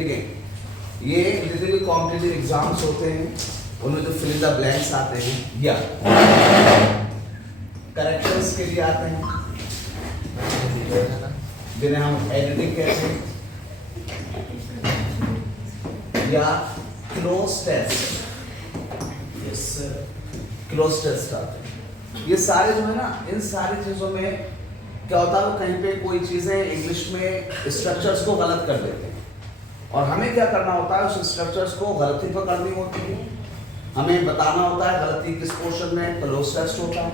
ठीक है। ये जितने भी कॉम्पिटिटिव एग्जाम्स होते हैं उनमें जो फिल इन द ब्लैंक्स आते हैं या करेक्शंस के लिए आते हैं जिन्हें हम एडिटिंग कहते हैं, या cloze test, yes sir, cloze test आते हैं। ये सारे जो है ना, इन सारी चीजों में क्या होता है, वो कहीं पे कोई चीजें इंग्लिश में स्ट्रक्चर्स को गलत कर देते हैं और हमें क्या करना होता है, उस स्ट्रक्चर्स को गलती पकड़नी होती है, हमें बताना होता है गलती किस पोर्शन में क्लोज टेस्ट होता है,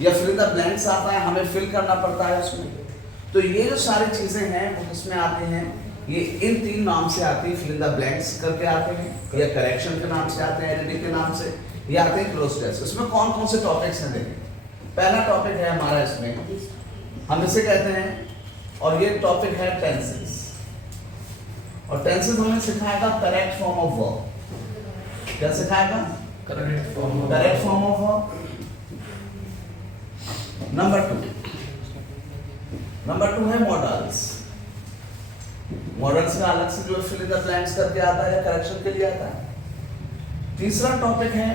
या फिल इन द ब्लैंक्स आता है, हमें फिल करना पड़ता है उसमें। तो ये जो सारी चीजें हैं वो किसमें आती हैं, ये इन तीन नाम से आती है, फिल इन द ब्लैंक्स करके आते हैं, या करेक्शन के नाम से आते हैं, एडिटिंग के नाम से, ये आते हैं क्लोज टेस्ट। इसमें कौन कौन से टॉपिक्स हैं देखें। पहला टॉपिक है हमारा इसमें, हम इसे कहते हैं, और ये टॉपिक है टेंसेस। और टेंसेस हमें सिखाएगा करेक्ट फॉर्म ऑफ वर्ब। क्या सिखाएगा? Correct form of verb. Number two है मॉडल्स। मॉडल्स का अलग से जो फिल इन द ब्लैंक्स करके आता है या करेक्शन के लिए आता है। तीसरा टॉपिक है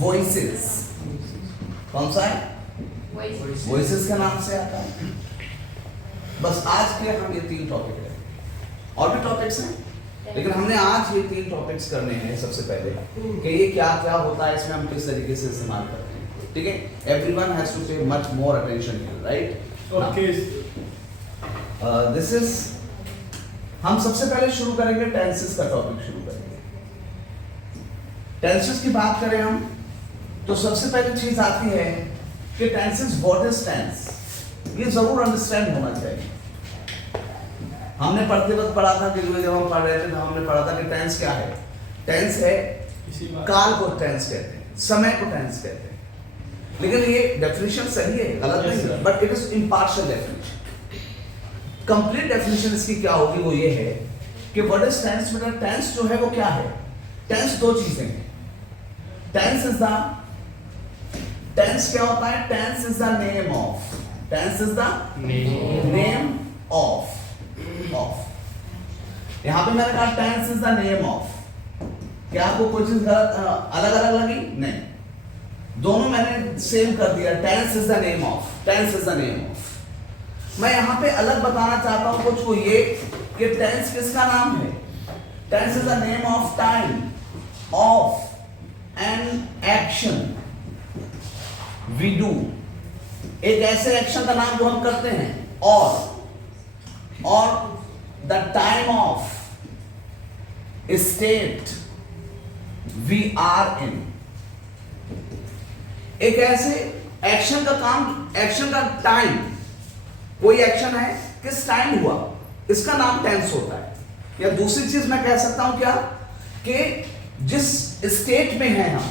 वॉइसेस। कौन सा है? वॉइसेस का नाम से आता है। बस आज के हम ये तीन टॉपिक है, और भी टॉपिक्स हैं लेकिन हमने आज ये तीन टॉपिक्स करने हैं सबसे पहले, कि ये क्या क्या होता है, इसमें हम किस तरीके से इस्तेमाल करते हैं। ठीक है, everyone has to pay much more attention here, right? Okay, this is, हम सबसे पहले शुरू करेंगे टेंसेस का टॉपिक शुरू करेंगे। टेंसेस की बात करें हम तो सबसे पहली चीज आती है कि टेंसेस, व्हाट इज टेंस, ये जरूर अंडरस्टैंड होना चाहिए। हमने पढ़ते वक्त पढ़ा था कि जब हम पढ़ रहे थे तो हमने पढ़ा था कि टेंस क्या है। टेंस है काल को टेंस कहते हैं, समय को टेंस कहते हैं, लेकिन ये डेफिनेशन सही है, गलत नहीं है, but it is impartial definition. Complete definition इसकी क्या होगी, वो ये है कि व्हाट इज टेंस। मतलब टेंस जो है वो क्या है। टेंस दो चीजें हैं। टेंस इज द, टेंस क्या होता है, tense is the name of, tense is the name of. यहां पे मैंने कहा tense is the name of, क्या आपको कोई चीज अलग अलग लगी? नहीं, दोनों मैंने सेम कर दिया। Tense is the name of, tense is the name of. मैं यहां पे अलग बताना चाहता हूं कुछ को, ये कि टेंस किसका नाम है। Tense is the name of time, of an action we do, एक ऐसे एक्शन का नाम जो हम करते हैं, और the time of state we are in, एक ऐसे एक्शन का काम, एक्शन का टाइम, कोई एक्शन है किस टाइम हुआ, इसका नाम टेंस होता है। या दूसरी चीज मैं कह सकता हूं क्या, कि जिस स्टेट में है हम,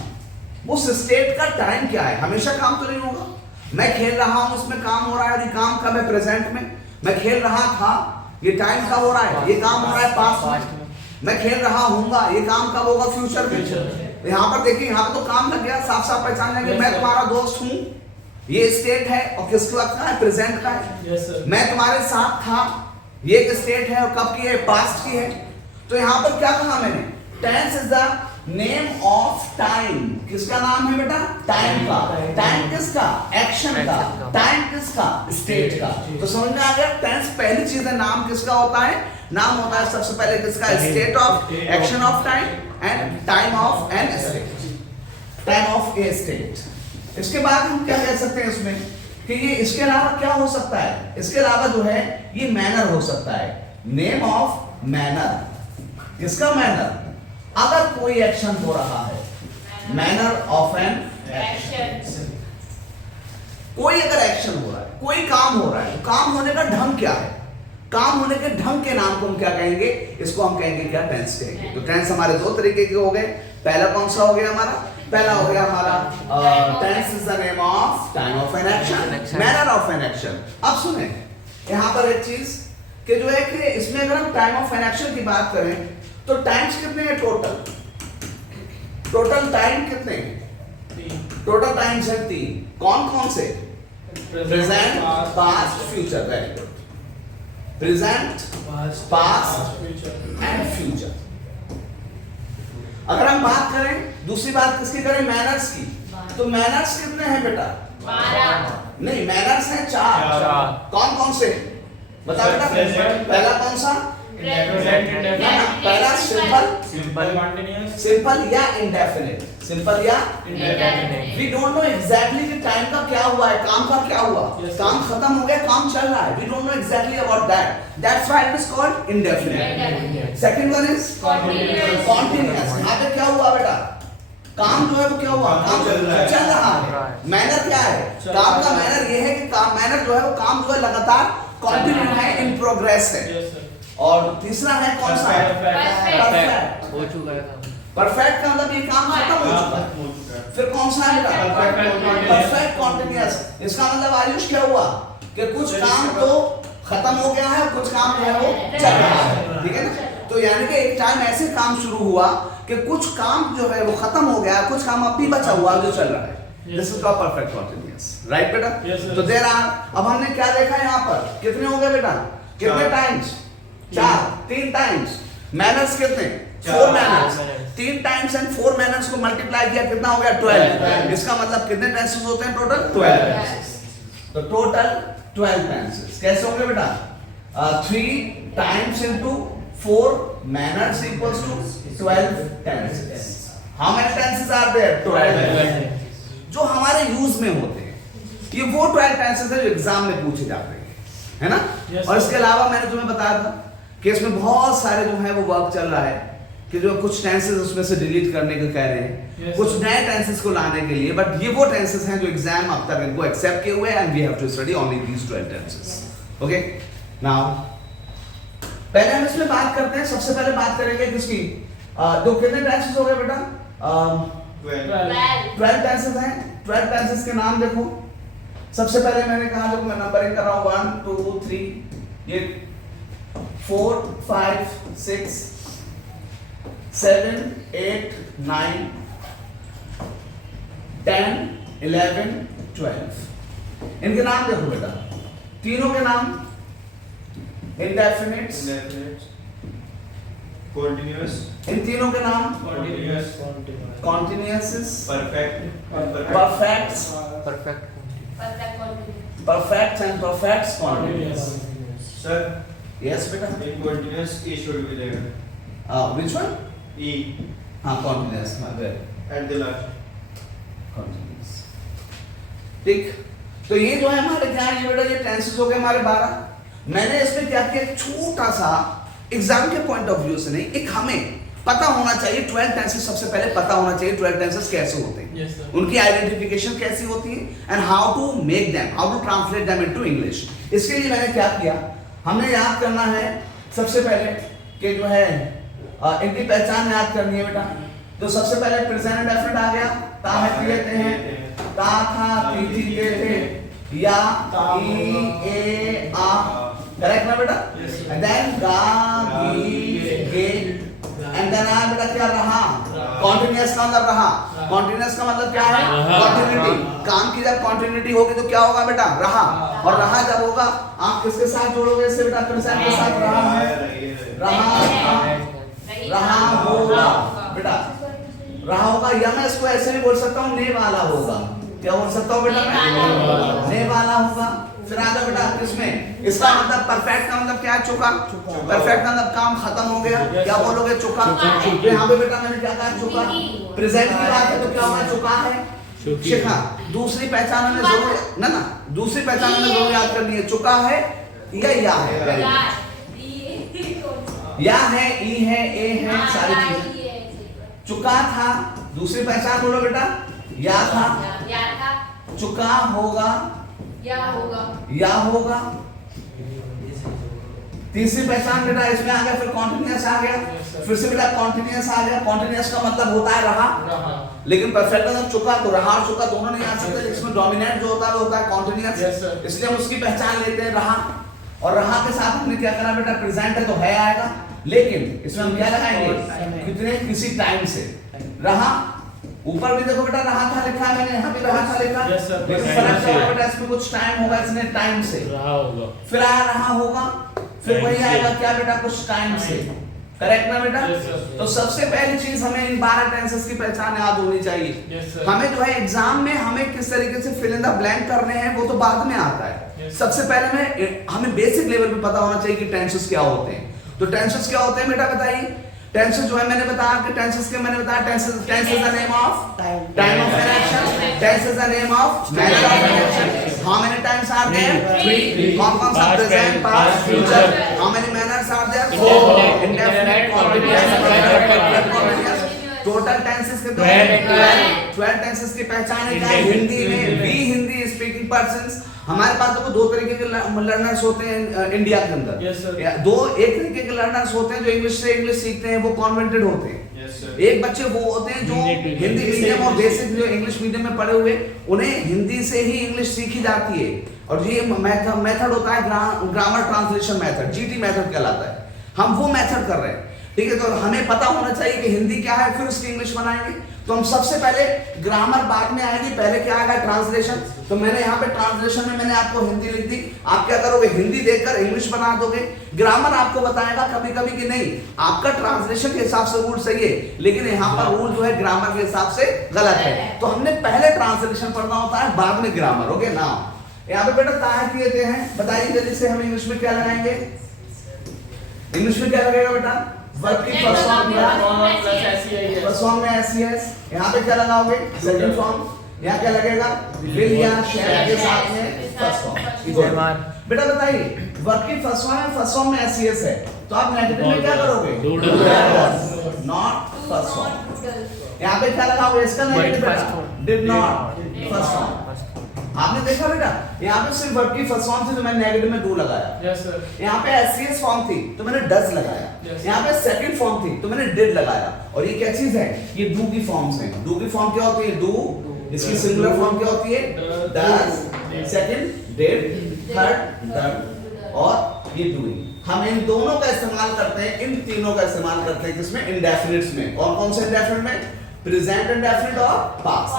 उस स्टेट का टाइम क्या है। हमेशा काम तो नहीं होगा, मैं खेल रहा हूं उसमें काम हो रहा है, ये काम कब है, प्रेजेंट में। मैं खेल रहा था, ये टाइम कब हो रहा है, ये काम हो रहा है पास्ट में। मैं खेल रहा हूंगा, ये काम कब होगा, फ्यूचर में। यहां पर देखिए, यहां पर तो काम लग गया, साफ साफ पहचान लेंगे, मैं तुम्हारा दोस्त हूं, ये स्टेट है, और किस वक्त का है, प्रेजेंट का है। मैं तुम्हारे साथ था, ये एक स्टेट है, और कब की है, पास्ट की है। तो यहां पर क्या कहा मैंने, tense is the name of time. किसका नाम है बेटा, टाइम का। टाइम किसका, एक्शन का। टाइम किसका, स्टेट का। तो समझ में आ गया, टेंस पहली चीज है, नाम किसका होता है, नाम होता है सबसे पहले किसका, state of, action of time and time of an state, time of a state. इसके बाद हम क्या कह सकते हैं इसमें, कि ये इसके अलावा क्या हो सकता है, इसके अलावा जो है ये मैनर हो सकता है, नेम ऑफ मैनर। किसका मैनर, अगर कोई एक्शन हो रहा है, मैनर ऑफ एन एक्शन, कोई अगर एक्शन हो रहा है, कोई काम हो रहा है, तो काम होने का ढंग क्या है, काम होने के ढंग के नाम को हम क्या कहेंगे, इसको हम कहेंगे क्या, टेंस कहेंगे। तो टेंस हमारे दो तरीके के हो गए। पहला कौन सा हो गया हमारा, पहला हो गया हमारा tense is the name of time of an action, manner of an action. अब सुने यहां पर एक चीज कि जो है कि इसमें अगर हम टाइम ऑफ एन एक्शन की बात करें तो टाइम्स कितने हैं टोटल, टोटल टाइम कितने हैं, टोटल टाइम्स है 3। कौन कौन से, present, past, future. Very good. Present, past and future. अगर हम बात करें, दूसरी बात किसकी करें, मैनर्स की, तो मैनर्स कितने हैं बेटा? 12। नहीं, मैनर्स हैं 4। कौन कौन से बता बेटा? पहला कौन सा? पहला सिंपल या इंडेफिनिट। सिंपल या indefinite. We don't know exactly कि टाइम का क्या हुआ है, काम का क्या हुआ, काम खत्म हो गया, काम चल रहा है, we don't know exactly about that, that's why it is called indefinite. Second one is continuous. यहां पे क्या हुआ बेटा? काम जो है वो क्या हुआ, काम चल रहा है। मैनर क्या है? काम का मैनर ये है कि काम, मैनर जो है वो काम जो है लगातार कंटिन्यू है, इन प्रोग्रेस है। और तीसरा है कौन सा? परफेक्ट। हो चुका है काम। परफेक्ट का मतलब ये काम खत्म हो चुका है। फिर कौन सा है बेटा? Perfect continuous. इसका मतलब आयुष क्या हुआ कि कुछ काम तो खत्म हो गया है, कुछ काम जो है वो चल रहा है, ठीक है ना? तो यानी कि एक टाइम ऐसे काम शुरू हुआ कि कुछ काम जो है वो खत्म हो गया, कुछ काम अब भी बचा हुआ जो चल रहा है। This is called perfect continuous, right बेटा? तो देयर आर, अब हमने क्या देखा यहाँ पर, कितने हो गए बेटा? कितने टाइम्स? 4, 3 टाइम्स। मैनर्स कितने? 4 मैनर्स। 3 टाइम्स एंड 4 मैनर्स को मल्टीप्लाई किया, कितना हो गया? 12। इसका मतलब कितने टेंसेस होते हैं टोटल? 12 टेंसेस। तो टोटल 12 टेंसेस कैसे होंगे बेटा? 3 times into 4 manners equals to 12 tenses. How many tenses are there? 12। जो हमारे यूज में होते हैं, ये वो 12 टेंसेस है जो एग्जाम में पूछे जाते हैं, है ना? और इसके अलावा मैंने तुम्हें बताया था कि इसमें बहुत सारे जो है वो वर्क चल रहा है कि जो कुछ टेंसेस उसमें से डिलीट करने को कह रहे हैं, कुछ नए टेंसेस को लाने के लिए, बट ये वो टेंसेस हैं जो एग्जाम अब तक इनको एक्सेप्ट किए हुए हैं, and we have to study only these 12 tenses. Okay, now पहले हम इसमें बात करते हैं। सबसे पहले बात करेंगे किसकी? जो कितने टेंसेस हो गए बेटा? 12 टेंसेस हैं। 12 टेंसेस के नाम देखो। सबसे पहले मैंने कहा, जो मैं नंबरिंग कर रहा हूं 1 2 3, ये 4 5 6 7 8 9 10 11 12। इनके नाम देखो बेटा, तीनों के नाम इंडेफिनिट्स, continuous, इन तीनों के नाम continuous, continuous, perfect, परफेक्ट्स, perfect. perfects and perfects continuous. Sir, Yes बेटा? in continuous E should be there. Which one? E हाँ, continuous, हाँ, good. at the last. Continuous. ठीक, तो ये जो है हमारे क्या है, ये बेटा ये टेंसेस हो गए हमारे 12। मैंने इसमें क्या किया, एक छोटा सा एग्जाम के पॉइंट ऑफ व्यू से नहीं, एक हमें पता होना चाहिए 12 टेंसेस, सबसे पहले पता होना चाहिए 12 टेंसेस कैसे होते हैं, उनकी आइडेंटिफिकेशन कैसी होती है, and how to make them, how to translate them into English. इसके लिए मैंने क्या किया, हमने याद करना है सबसे पहले कि जो है इनकी पहचान याद करनी है बेटा। तो सबसे पहले प्रेजेंट इंडेफिनिट आ गया, ता है लेते हैं, ता था ती थी ते थे, या ई ए आ, करेक्ट ना बेटा? एंड देन गा गी गे, एंड देन आ बेटा क्या रहा, कॉन्टिन्यूअस का मतलब रहा। कॉन्टिन्यूअस का मतलब क्या है? कॉन्टिन्यूटी। काम की जब कॉन्टिन्यूटी होगी तो क्या होगा बेटा? रहा। और रहा जब होगा, आप किसके साथ जोड़ोगे इससे बेटा? प्रेजेंट के साथ रहा होगा बेटा, रहा होगा, या मैं इसको ऐसे भी बोल सकता हूँ, ने वाला होगा। क्या बोल सकता हूँ बेटा मैं? ने वाला होगा। फिर आ जाओ बेटा किसमें, इसका मतलब परफेक्ट का मतलब क्या है? चुका। परफेक्ट का मतलब काम खत्म हो गया, क्या बोलोगे? चुका। तो यहाँ पे बेटा मैंने क्या कहा? चुका। प्रेजेंट की बात है तो क्या होगा? चुका है, शिखा। दूसरी पहचान हमें जरूर ना दूसरी पहचान हमें जरूर याद करनी है, चुका है या है, या है, ई है, ए है, सारी चीजें। चुका था, दूसरी पहचान बोलो बेटा, या था, चुका होगा, या होगा। तीसरी पहचान बेटा इसमें आ गया, फिर कॉन्टिन्यूअस आ गया, फिर से बेटा कॉन्टिन्यूअस आ गया। कॉन्टिन्यूअस का मतलब होता है रहा, लेकिन परफेक्ट मतलब चुका, तो रहा और चुका दोनों नहीं आ सकते, इसमें डोमिनेंट जो होता है वो होता है कॉन्टिन्यूअस, इसलिए हम उसकी पहचान लेते हैं रहा। और रहा के साथ हमने क्या करा बेटा? प्रेजेंट है तो है आएगा, लेकिन इसमें हम क्या लगाएंगे? कितने, किसी टाइम से रहा। ऊपर भी देखो बेटा रहा था लिखा है मैंने, यहाँ भी रहा था लिखा, लेकिन फर्क क्या होगा बेटा? इसमें कुछ टाइम होगा, इसने टाइम से रहा होगा, फिर आ रहा होगा, फिर वही आएगा क्या बेटा, कुछ टाइम से, करेक्ट ना बेटा? Yes, sir. तो सबसे पहली चीज हमें इन 12 टेंसेस की पहचान याद होनी चाहिए। Yes, sir. हमें जो है एग्जाम में हमें किस तरीके से फिल इन द ब्लैंक करने हैं वो तो बाद में आता है। Yes. सबसे पहले हमें बेसिक लेवल पे पता होना चाहिए कि टेंसेस क्या होते हैं। तो टेंसेस क्या होते हैं बेटा बताइए? टेंसेस जो है मैंने बताया कि टेंसेस के मैंने बताया tense is the name of time of an action, tense is the name of manner of an action. How many times are there? 3। कौन-कौन सा? Present, past, future. How many manners are there? 4। Indefinite, continuous, total tenses के 12 tenses की पहचान है क्या है? हिंदी में we Hindi speaking persons, हमारे पास तो दो तरीके के लर्नर्स होते हैं इंडिया के अंदर। Yes, sir. एक तरीके के लर्नर्स होते हैं जो इंग्लिश से इंग्लिश सीखते हैं, वो कॉन्वेंटेड होते हैं। Yes, sir. एक बच्चे वो होते हैं जो हिंदी मीडियम और बेसिक जो इंग्लिश मीडियम में पढ़े हुए, उन्हें हिंदी से ही इंग्लिश सीखी जाती है। और ये मेथड होता है grammar translation method, GT method कहलाता है। हम वो मेथड कर रहे हैं, ठीक है? तो हमें पता होना चाहिए कि हिंदी क्या है, फिर उसकी इंग्लिश बनाएंगे। तो हम सबसे पहले ग्रामर बाद में आएगी, पहले क्या आएगा? ट्रांसलेशन। तो मैंने यहाँ पे ट्रांसलेशन में मैंने आपको हिंदी लिख दी, आप क्या करोगे? हिंदी देखकर इंग्लिश बना दोगे। ग्रामर आपको बताएगा कभी कभी कि नहीं आपका ट्रांसलेशन के हिसाब से रूल सही है, लेकिन यहाँ पर रूल जो है ग्रामर के हिसाब से गलत है। तो हमने पहले ट्रांसलेशन पढ़ना होता है, बाद में ग्रामर। ओके ना, यहाँ पे बेटा ताया किए हैं, बताइए जल्दी से, हम इंग्लिश में क्या लगाएंगे? इंग्लिश में क्या लगेगा बेटा? वर्ब की फर्स्ट फॉर्म क्या? फर्स्ट फॉर्म में एसईएस। यहाँ पे क्या लगाओगे? Second form. यहाँ क्या लगेगा? विल या शैल के साथ में फर्स्ट फॉर्म। बेटा बताइए, वर्ब की फर्स्ट फॉर्म में एसईएस है, तो आप नेगेटिव में क्या करोगे? Not first form. यहाँ पे क्या लगाओगे? इसका नेगेटिव बेटा डिड नॉट फर्स्ट फॉर्म। आपने देखा बेटा, यहाँ पे सिर्फ वर्ब की फर्स्ट फॉर्म थी तो मैंने नेगेटिव में डू लगाया। Yes, sir. यहाँ पे एससीएस फॉर्म थी तो मैंने डज लगाया। Yes. यहाँ पे सेकंड फॉर्म थी तो मैंने डिड लगाया। और ये क्या चीज है? ये डू की फॉर्म्स हैं। डू की फॉर्म क्या होती है? डू। इसकी सिंगुलर फॉर्म क्या होती है? Does. Second did, third done, और ये डूइंग। हम इन दोनों का इस्तेमाल करते हैं, इन तीनों का इस्तेमाल करते हैं किसमें? इंडेफिनिट्स में। कौन कौन से इंडेफिनिट में? प्रेजेंट इंडेफिनिट और पास्ट।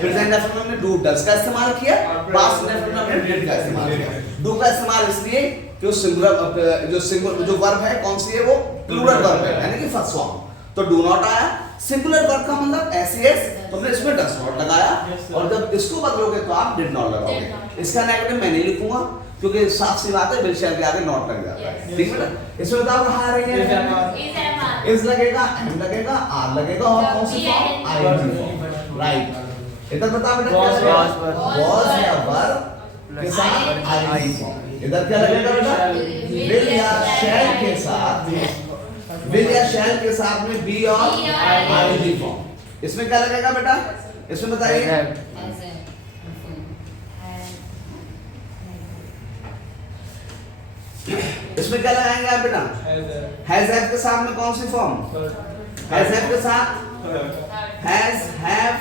प्रेजेंट इंडेफिनिट में हमने डू डज का इस्तेमाल किया, पास्ट इंडेफिनिट में हमने डिड का इस्तेमाल किया। डू का इस्तेमाल इसलिए कि जो सिंगुलर जो वर्ब है कौन सी है? वो प्लूरल वर्ब है, यानी कि फर्स्ट फॉर्म। तो डू नॉट आया। सिंगुलर वर्ब का मतलब एसईएस, तो हमने इसमें डज नॉट लगाया। और जब इसको बदलोगे तो आप डिड नॉट लगाओगे। इसका नेगेटिव मैं नहीं लिखूंगा क्योंकि साफ सी बात है, विल के आगे नॉट लग जाता है। ठीक है बेटा? इसमें बताओ कहाँ रही है? इज लगेगा, एम लगेगा, आर लगेगा, और कौन सी फॉर्म? ING form. राइट। इधर बताओ बेटा क्या लगेगा? वाज या वर्ब के साथ आईएनजी फॉर्म। इधर क्या लगेगा बेटा? विल या शैल के साथ, विल या शैल के साथ में बी और आईएनजी फॉर्म। इसमें क्या लगेगा बेटा? इसमें बताइए। इसमें क्या लगाएंगे आप बेटा? हैज हैव के साथ में कौन सी फॉर्म? हैज हैव के साथ हैज हैव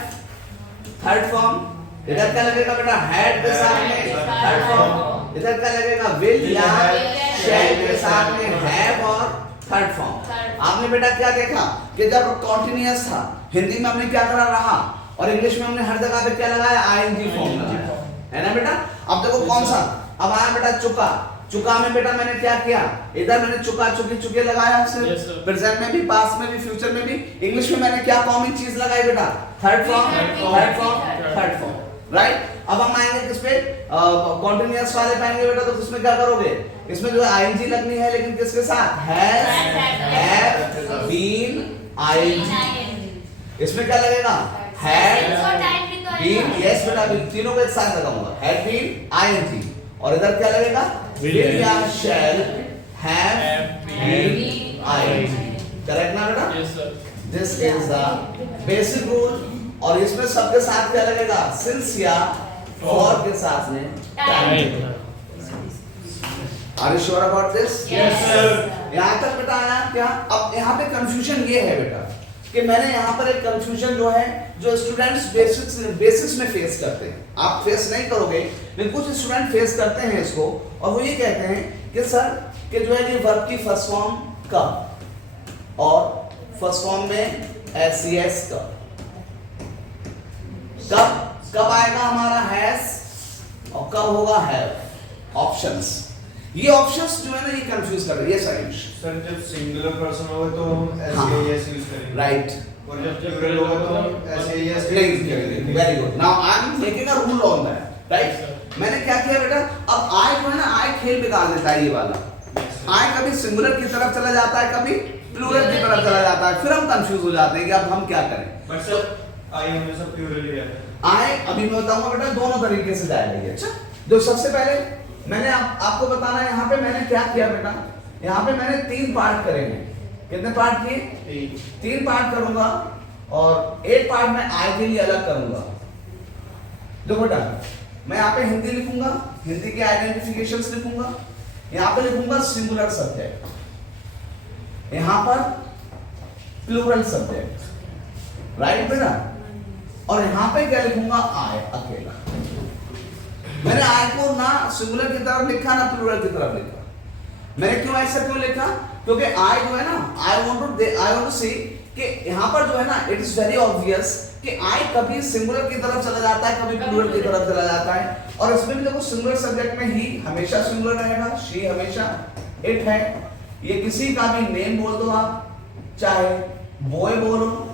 थर्ड फॉर्म। इधर क्या लगेगा बेटा? हैड के साथ में थर्ड फॉर्म। इधर क्या लगेगा? विल या शैल के साथ में हैव और थर्ड फॉर्म। आपने बेटा क्या देखा कि जब कॉन्टिन्यूअस था, हिंदी में हमने क्या करा रहा, और इंग्लिश में हमने हर जगह पे क्या लगाया? आईएनजी फॉर्म लगाया, है ना बेटा? अब देखो कौन सा अब आया बेटा? चुका। चुका में बेटा मैंने क्या किया? इधर मैंने चुका, चुकी, चुके लगाया सिर्फ। Yes, sir. प्रेजेंट में भी, पास्ट में भी, फ्यूचर में भी। इंग्लिश में मैंने क्या कॉमन चीज लगाई बेटा? Third form, third form, third form. Right? अब हम आएंगे किस पे? कॉन्टिन्यूअस वाले पाएंगे बेटा, तो किसमें क्या करोगे? इसमें जो आईएनजी लगनी है, लेकिन किसके साथ? Has, have, been, ING. इसमें क्या लगेगा? हैड, बीन, यस बेटा, तीनों को एक साथ लगाऊंगा। Had, been, ING. और इधर क्या लगेगा? will या shall have been ing। Correct ना बेटा? Yes, sir. This is the basic rule। और इसमें सबके साथ क्या लगेगा? since या for के साथ में time। Are you sure about this? Yes, sir. यहाँ तक बेटा आया क्या? अब यहाँ पे कंफ्यूजन ये है बेटा कि मैंने यहाँ पर एक कंफ्यूजन जो है, जो स्टूडेंट्स बेसिक्स में फेस करते हैं, आप फेस नहीं करोगे लेकिन कुछ स्टूडेंट फेस करते हैं इसको, और वो ये कहते हैं कि सर कि जो है ये वर्ब की फर्स्ट फॉर्म कब, और फर्स्ट फॉर्म में एसईएस कब आएगा हमारा हैज, और कब होगा हैव। ऑप्शंस ये ऑप्शंस जो है ना ये कंफ्यूज कर रहे हैं। यस आयुष, सर जब सिंगुलर पर्सन होगा तो हम हाँ। SAES यूज करेंगे, राइट, और जब प्लूरल होगा तो हम SAES very good. Now I am making a rule on that, right. मैंने क्या किया बेटा, अब आई जो है ना आई खेल बिगाड़ देता है, ये वाला आई कभी सिंगुलर की तरफ चला जाता है, कभी प्लूरल की तरफ चला जाता है, फिर हम कंफ्यूज हो जाते हैं कि अब हम क्या करें। बट सर आई हमेशा प्लूरल ही रहता है। आए अभी मैं बताऊंगा बेटा दोनों तरीके से जाएगा ये। अच्छा, जो सबसे पहले मैंने आपको बताना है, यहाँ पे मैंने क्या किया बेटा, यहाँ पे मैंने 3 पार्ट करे हैं। कितने पार्ट किए? 3 पार्ट करूंगा, और एक पार्ट मैं आई के लिए अलग करूंगा। देखो बेटा, मैं यहाँ पे हिंदी लिखूंगा, हिंदी के आइडेंटिफिकेशंस लिखूंगा, यहाँ पे लिखूंगा सिंगुलर सब्जेक्ट, यहाँ पर प्लूरल सब्जेक्ट, राइट बेटा, और यहाँ पे क्या लिखूंगा, आय अकेला। मैंने आय को ना सिंगुलर की तरफ लिखा ना प्लूरल की तरफ लिखा। मैंने क्यों ऐसा क्यों लिखा, क्योंकि आय जो है ना, आई वांट टू से कि यहाँ पर जो है ना इट इज वेरी ऑब्वियस कि आय कभी सिंगुलर की तरफ चला जाता है, कभी प्लूरल की तरफ चला जाता है। और इसमें भी देखो सिंगुलर सब्जेक्ट में ही हमेशा सिंगुलर रहेगा, शी हमेशा, इट है, ये किसी का भी नेम बोल दो आप, चाहे बॉय बोलो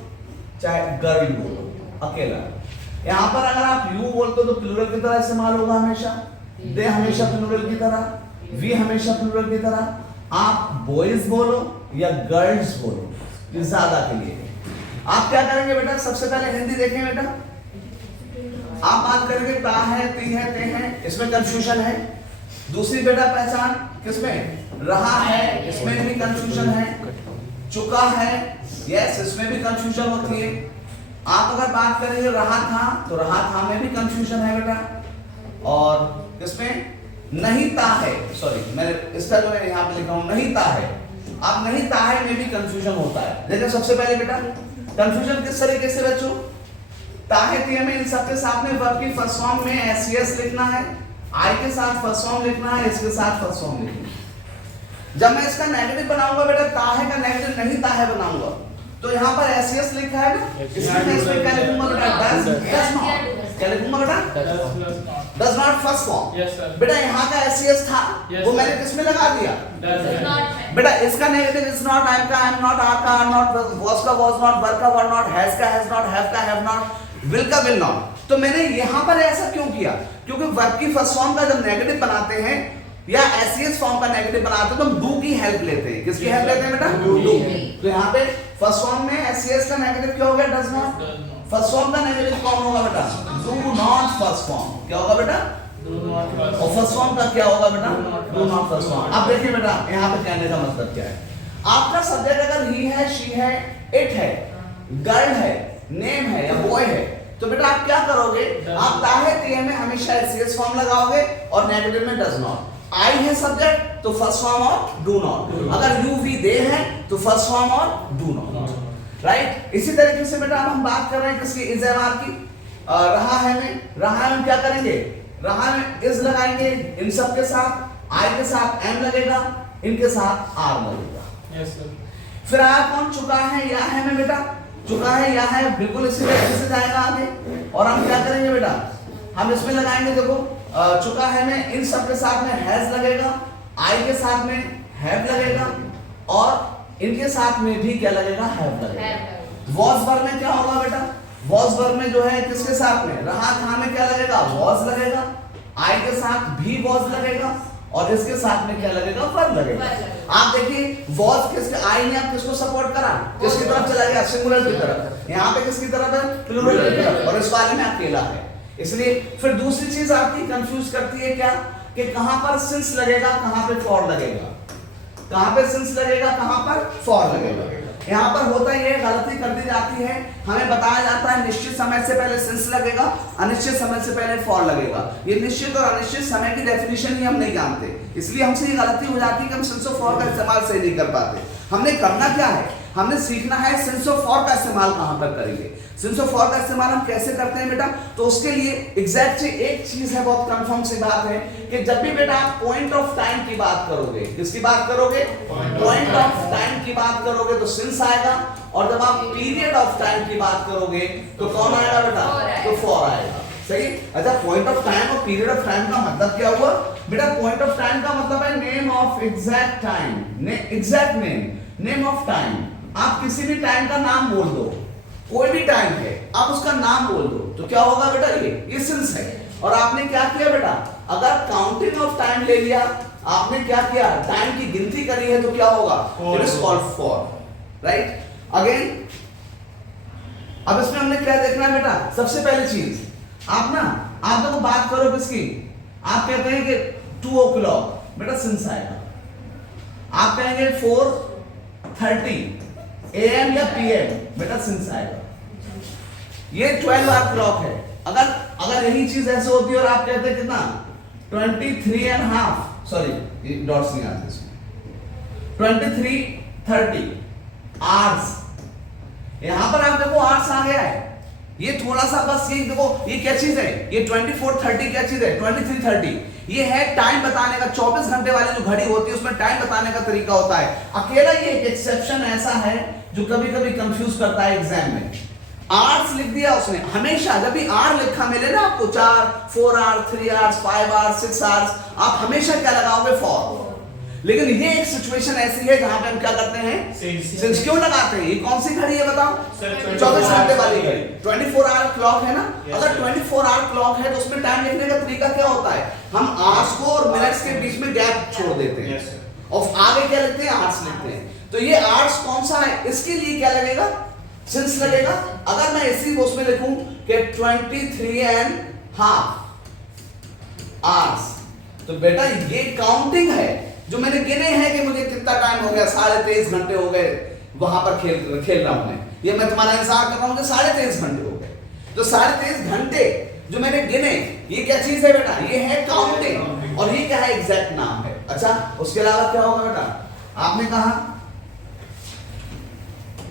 चाहे गर्ल बोलो, अकेला। यहाँ पर अगर आप यू बोलते हो तो प्लूरल की तरह इस्तेमाल होगा हमेशा, दे हमेशा प्लूरल की तरह, वी हमेशा प्लूरल की तरह। आप बॉयज बोलो या गर्ल्स बोलो, ये ज्यादा के लिए। आप क्या करेंगे बेटा, सबसे पहले हिंदी देखें बेटा, आप बात करेंगे ता है, ती है, ते है, इसमें कंफ्यूजन है। दूसरी बेटा पहचान किसमें, रहा है, इसमें भी कंफ्यूजन है। चुका है, यस, इसमें भी कंफ्यूजन होती है। आप अगर बात करेंगे रहा था, तो रहा था में भी कंफ्यूजन है बेटा। और इसमें नहीं था है, सॉरी मैं इसका जो है यहाँ पे लिखा हूँ नहीं था है, आप नहीं था है में भी कंफ्यूजन होता है। लेकिन सबसे पहले बेटा कंफ्यूजन किस तरीके से बच्चों, ताहे थी हमें इन सबके साथ में वर्ब की फर्स्ट फॉर्म में एसईएस लिखना है, आई के साथ फर्स्ट फॉर्म लिखना है, इसके साथ फर्स्ट फॉर्म लिखना है। जब मैं इसका नेगेटिव बनाऊंगा बेटा, ताहे का नेगेटिव नहीं ताहे बनाऊंगा, तो यहाँ पर एसईएस लिखा है ना, इसमें क्या लिखूंगा बेटा, डज नॉट, क्या लिखूंगा बेटा, डज नॉट फर्स्ट फॉर्म। बेटा यहाँ का एसईएस था, वो मैंने किसमें लगा दिया, बेटा इसका नेगेटिव इज नॉट, आई का, आई एम नॉट, आर का, आर नॉट, वाज का, वाज नॉट, वर का, वर नॉट, हैज का, हैज नॉट, हैव का, हैव नॉट, विल का, विल नॉट। तो मैंने यहाँ पर ऐसा क्यों किया, क्योंकि वर्ब की फर्स्ट फॉर्म का जब नेगेटिव बनाते हैं या एसईएस फॉर्म का नेगेटिव बनाते हैं तो हम डू की हेल्प लेते हैं। किसकी हेल्प लेते हैं बेटा, डू। तो यहाँ पे फर्स्ट फॉर्म में एसईएस का नेगेटिव क्या हो गया, डज नॉट। फर्स्ट फॉर्म का नेगेटिव कौन होगा बेटा, डू नॉट फर्स्ट फॉर्म। क्या होगा बेटा, और फर्स्ट फॉर्म का क्या होगा बेटा, डू नॉट फर्स्ट फॉर्म। अब देखिए बेटा यहाँ पे कहने का मतलब क्या है, आपका सब्जेक्ट अगर ही है, शी है, इट है, गर्ल है, नेम है या बॉय है, तो बेटा आप क्या करोगे, आप ताहे तिहे में हमेशा एसईएस फॉर्म लगाओगे और नेगेटिव में डज नॉट। आई है सब्जेक्ट तो फर्स्ट फॉर्म और डू नॉट, अगर यू वी दे है तो फर्स्ट फॉर्म और डू नॉट, राइट। इसी तरीके से बेटा अब हम बात कर रहे हैं किसकी, इज एम आर की। रहा है में, रहा है में क्या करेंगे, रहा में इज लगाएंगे इन सब के साथ, आई के साथ एम लगेगा, इनके साथ आर लगेगा। फिर आया कौन, चुका है, या है में बेटा, चुका है या है बिल्कुल इसी तरीके से जाएगा आगे। और हम क्या करेंगे बेटा, हम इसमें लगाएंगे, देखो चुका है में इन सब के साथ में हैज लगेगा, आई के साथ में हैव लगेगा, और इनके साथ में भी क्या लगेगा, हैव लगेगा। वॉज वर्ब में क्या होगा बेटा, वॉज वर्ब में जो है किसके साथ में, रहा था में क्या लगेगा, वॉज लगेगा, आई के साथ भी वॉज लगेगा, और इसके साथ में क्या लगेगा, वर्ब लगेगा। आप देखिए वॉज किसके, आई ने आप किसको सपोर्ट करा, किसकी तरफ चला गया, सिंगुलर की तरफ। यहाँ पे किसकी तरफ है, प्लूरल की तरफ, और इस वाले में अकेला है। इसलिए फिर दूसरी चीज आपकी कंफ्यूज करती है क्या, कि कहां पर सिंस लगेगा, कहां पे फॉर लगेगा, कहां पे सिंस लगेगा, कहां पर फॉर लगेगा। यहाँ पर होता ये गलती कर दी जाती है, हमें बताया जाता है निश्चित समय से पहले सिंस लगेगा, अनिश्चित समय से पहले फॉर लगेगा। ये निश्चित और अनिश्चित समय की डेफिनेशन ही हम नहीं जानते, इसलिए हमसे ये गलती हो जाती है कि हम सिंस ऑफ फॉर का इस्तेमाल सही नहीं कर पाते। हमने करना क्या है, हमने सीखना है सिंस ऑफ फॉर का इस्तेमाल कहां पर करेंगे, सिंस ऑफ फॉर का इस्तेमाल हम कैसे करते हैं बेटा। तो उसके लिए एग्जैक्ट एक चीज है, बहुत कंफर्म सी बात है कि जब भी बेटा आप पॉइंट ऑफ टाइम की बात करोगे, किसकी बात करोगे, पॉइंट ऑफ टाइम की बात करोगे तो सिंस आएगा, और जब आप पीरियड ऑफ टाइम की बात करोगे तो कौन आएगा बेटा, तो फॉर आएगा। सही। अच्छा, पॉइंट ऑफ टाइम और पीरियड ऑफ टाइम का मतलब क्या हुआ, बेटा पॉइंट ऑफ टाइम का मतलब है name of exact time, exact name of time. आप किसी भी टाइम का नाम बोल दो, कोई भी टाइम है आप उसका नाम बोल दो तो क्या होगा बेटा, ये सिंस है। और आपने क्या किया बेटा, अगर काउंटिंग ऑफ टाइम ले लिया, आपने क्या किया, टाइम की गिनती करी है तो क्या होगा, it is called for, right. Again अब इसमें हमने क्या देखना है बेटा, सबसे पहली चीज आप देखो बात करो किसकी, आप कहते हैं कि 2 o'clock, बेटा सिंस आएगा। आप कहेंगे 4:30 AM या PM, बेटा सिंस आएगा। ये 12 hour clock है। अगर यही चीज ऐसे होती है और आप कहते हैं कितना 23.5, सॉरी डॉट्स नहीं आते इसमें, 23:30 आवर्स, यहां पर आप देखो आवर्स आ गया है। ये थोड़ा सा बस ये देखो, ये क्या चीज है, ये 24:30 क्या चीज है, 23:30, ये है टाइम बताने का। 24 घंटे वाली जो घड़ी होती है उसमें टाइम बताने का तरीका होता है। अकेला ये एक एक्सेप्शन ऐसा है जो कभी कभी कंफ्यूज करता है एग्जाम में। आवर्स लिख दिया उसने, हमेशा जब भी आर लिखा मिले ना आपको, 4 आवर्स, 3 आवर्स, 5 आवर्स, 6 आवर्स, आप हमेशा क्या लगाओगे, फॉर। लेकिन ये एक सिचुएशन ऐसी है जहां पे हम क्या करते हैं, सिंस क्यों लगाते हैं। ये कौन सी घड़ी है बताओ, 24 घंटे वाली घड़ी, 24 आवर क्लॉक है ना। अगर 24 आवर क्लॉक है तो उसमें टाइम लिखने का तरीका क्या होता है, हम आवर्स को और मिनट्स के बीच में गैप छोड़ देते हैं और आगे क्या लिखते हैं, आवर्स लिखते हैं। तो ये आवर्स कौन सा है, इसके लिए क्या लगेगा, सिंस लगेगा। अगर मैं इसी उसमें लिखूं कि 23.5 आवर्स, तो बेटा ये काउंटिंग है जो मैंने गिने हैं कि मुझे कितना टाइम हो गया, 23.5 घंटे हो गए वहां पर खेल रहा हूं मैं, ये मैं तुम्हारा इंतजार कर रहा हूं कि 23.5 घंटे हो गए। तो 23.5 घंटे जो मैंने गिने, ये क्या चीज है बेटा, ये है काउंटिंग, और ये क्या है, एग्जैक्ट नाम है। अच्छा, उसके अलावा क्या होगा बेटा, आपने कहा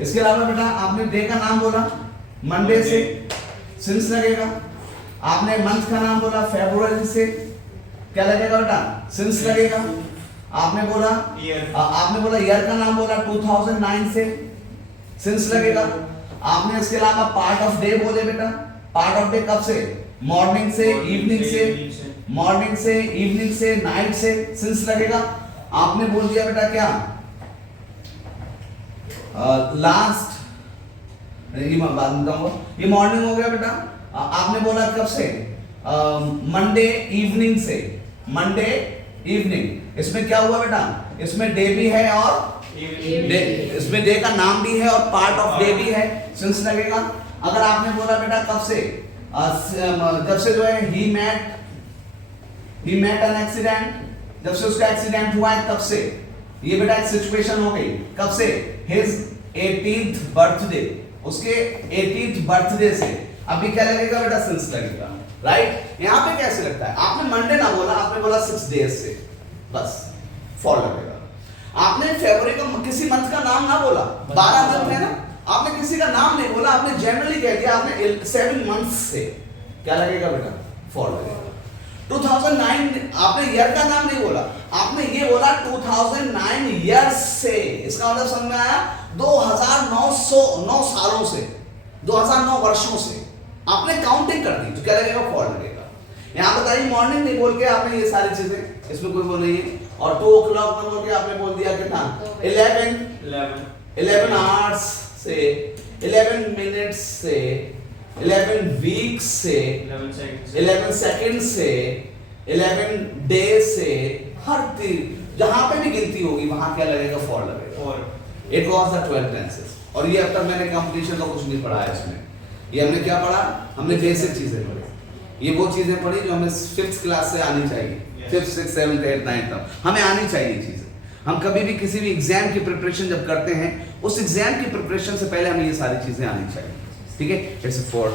इसके अलावा बेटा आपने डे का नाम बोला, मंडे से सिंस लगेगा। आपने मंथ का नाम बोला, फेब्रुअरी से क्या लगेगा बेटा, सिंस लगेगा। आपने बोला ईयर का नाम बोला, 2009 से सिंस लगेगा। आपने इसके अलावा पार्ट ऑफ डे बोले बेटा, पार्ट ऑफ डे कब से, मॉर्निंग से, इवनिंग से, मॉर्निंग से, इवनिंग से, नाइट से, सिंस लगेगा। आपने बोल दिया बेटा क्या, लास्ट, ये मैं बाद में बताऊंगा, ये मॉर्निंग हो गया बेटा। आपने बोला कब से, मंडे इवनिंग से, मंडे इवनिंग, इसमें क्या हुआ बेटा, इसमें डे भी है और डे, इसमें डे का नाम भी है और पार्ट ऑफ डे भी है, सिंस लगेगा। अगर आपने बोला बेटा कब से, जब से जो है ही मेट एन एक्सीडेंट, जब से उसका एक्सीडेंट हुआ है तब से, ये बेटा एक सिचुएशन हो गई। कब से, हिज 18th बर्थडे, उसके 18th बर्थडे से। अभी क्या लगेगा बेटा, सिंस लगेगा, राइट। यहां पे कैसे लगता है, आपने मंडे ना बोला, आपने बोला 6 डेज से, बस फॉर लगेगा। आपने फरवरी का किसी मंथ का नाम ना बोला, 12 मंथ है ना, आपने किसी का नाम नहीं बोला, आपने जनरली कह दिया, आपने 7 मंथ्स से, क्या लगेगा बेटा, फॉर लगेगा। 2009 आपने ईयर का नाम नहीं बोला, आपने ये बोला 2009 ईयर्स से, इसका मतलब समझ में आया, 2009 सालों से, 2009 वर्षों से आपने काउंटिंग कर दी, तो क्या लगेगा, फॉर लगेगा। यहां बताइए मॉर्निंग नहीं बोल के आपने ये सारी चीजें, इसमें कोई वो नहीं है। और 2 o'clock में बोल के आपने बोल दिया कितना, 11 आवर्स से, 11 मिनट्स से, 11 वीक्स से, 11 सेकंड से, 11 डेज से, हर जहां पे भी गिनती होगी वहां क्या लगेगा, फॉर लगेगा। It was the 12 tenses. और ये अब तक मैंने कंप्लीशन का कुछ नहीं पढ़ा है इसमें। ये हमने क्या पढ़ा, हमने बेसिक चीजें पढ़ी। ये वो चीजें पढ़ी जो हमें 5th क्लास से आनी चाहिए, 5th 6th 7th 8th 9th तक हमें आनी चाहिए चीजें। हम कभी भी किसी भी एग्जाम की प्रिपरेशन जब करते हैं, उस एग्जाम की प्रिपरेशन से पहले हमें ये सारी चीजें आनी चाहिए, ठीक है। इट्स 4